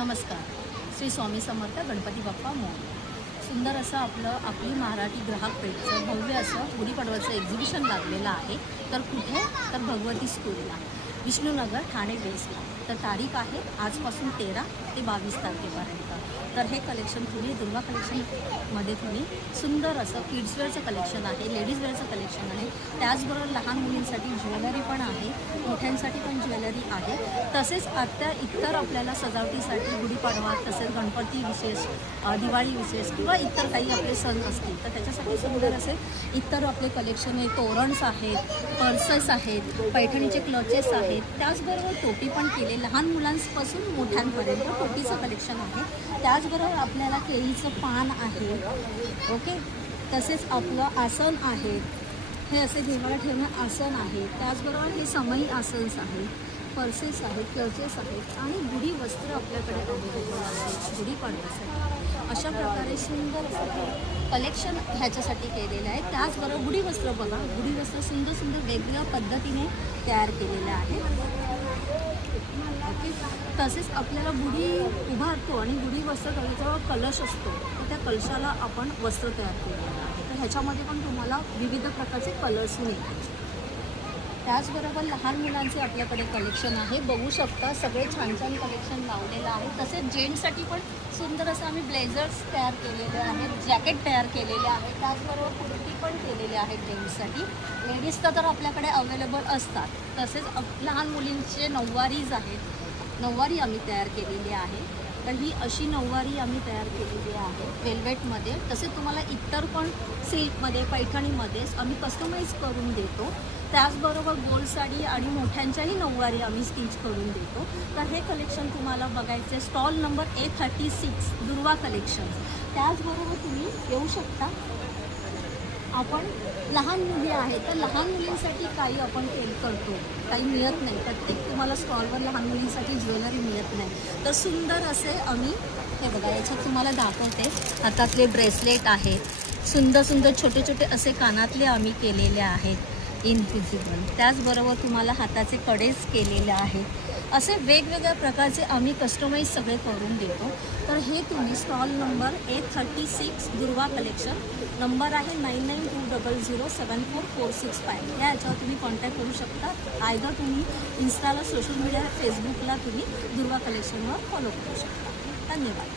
नमस्कार. श्री स्वामी समर्थ गणपती बाप्पा मोरया. सुंदर असं आपली मराठी ग्राहक पेठचं भव्य असं गुढीपाडवाचं एक्झिबिशन लागलेलं आहे. तर कुठे? तर भगवती स्कूलला, विष्णुनगर, ठाणे वेस्टला. तर तारीख आहे आजपासून 13 ते 22 तारखेपर्यंत. तर हे कलेक्शन तुम्ही दुर्गा कलेक्शनमध्ये तुम्ही सुंदर असं किड्सवेअरचं कलेक्शन आहे, लेडीजवेअरचं कलेक्शन आहे. त्याचबरोबर लहान मुलींसाठी ज्वेलरी पण आहे, मोठ्यांसाठी पण ज्वेलरी आहे. तसेच आता इतर आपल्याला सजावटीसाठी गुढीपाडवा, तसेच गणपती विशेष, दिवाळी विशेष किंवा इतर काही आपले सण असतील तर त्याच्यासाठी सुंदर असे इतर आपले कलेक्शन आहे. तोरणस आहेत, पर्सेस आहेत, पैठणीचे क्लचेस आहेत. त्याचबरोबर टोपी पण केले, लहान मुलांपासून मोठ्यांपर्यंत टोपीचं कलेक्शन आहे. त्याचबरोबर आपल्याला केळीचं पान आहे. ओके, तसेच आपलं आसन आहे, हे असे देवाला ठेवणं आसन आहे. त्याचबरोबर हे समई आसन्स आहे, पर्सेस आहेत, क्लचेस आहेत आणि गुढी वस्त्र आपल्याकडे अवेलेबल आहे गुढीपाडव्यासाठी. अशा प्रकारे सुंदर कलेक्शन ह्याच्यासाठी केलेलं आहे. त्याचबरोबर गुढी वस्त्र बघा, गुढी वस्त्र सुंदर सुंदर वेगवेगळ्या पद्धतीने तयार केलेलं आहे. ओके, तसेच आपल्याला गुढी उभारतो आणि गुढी वस्त्र त्याच्यावर कलश असतो, तर त्या कलशाला आपण वस्त्र तयार केलेलं आहे. तर ह्याच्यामध्ये पण तुम्हाला विविध प्रकारचे कलर्स मिळतील. त्याचबरोबर लहान मुलांचे आपल्याकडे कलेक्शन आहे, बघू शकता. सगळे छान छान कलेक्शन लावलेलं आहे. तसेच जेंट्ससाठी पण सुंदर असं आम्ही ब्लेझर्स तयार केलेले आहेत, जॅकेट तयार केलेले आहेत. त्याचबरोबर कुर्ती पण केलेले आहेत जेंट्ससाठी. लेडीजचं तर आपल्याकडे अवेलेबल असतात. तसेच लहान मुलींचे नऊवारीज आहेत, नऊवारी आम्ही तयार केलेली आहे. तर ही अशी नऊवारी आम्ही तयार केलेली आहे वेल्वेटमध्ये. तसेच तुम्हाला इतर पण सिल्कमध्ये, पैठणीमध्येच आम्ही कस्टमाइज करून देतो. त्याचबरोबर गोल साडी आणि मोठ्यांच्याही नऊवारी आम्ही स्टिच करून देतो. तर हे कलेक्शन तुम्हाला बघायचे स्टॉल नंबर A36 दुर्वा कलेक्शन. त्याचबरोबर तुम्ही येऊ शकता. आपण लहान मुली आहेत तर लहान मुलींसाठी काही आपण करतो, काही मिळत नाही. प्रत्येक तुम्हाला स्टॉलवर लहान मुलींसाठी ज्वेलरी मिळत नाही. तर सुंदर असे आम्ही हे बघा, याच्यात तुम्हाला दाखवते. हातातले ब्रेसलेट आहेत, सुंदर सुंदर छोटे छोटे असे कानातले आम्ही केलेले आहेत इनविजिबल. त्याचबरोबर तुम्हाला हाताचे कडेच केलेले आहेत. असे वेगवेगळ्या प्रकारचे आम्ही कस्टमाइज सगळे करून देतो. तर हे तुम्ही स्टॉल नंबर A36 दुर्वा कलेक्शन, नंबर आहे 9920074465. ह्याच्यावर तुम्ही कॉन्टॅक्ट करू शकता. आयदर तुम्ही इन्स्टाला, सोशल मीडिया, फेसबुकला तुम्ही दुर्वा कलेक्शनवर फॉलो करू शकता. धन्यवाद.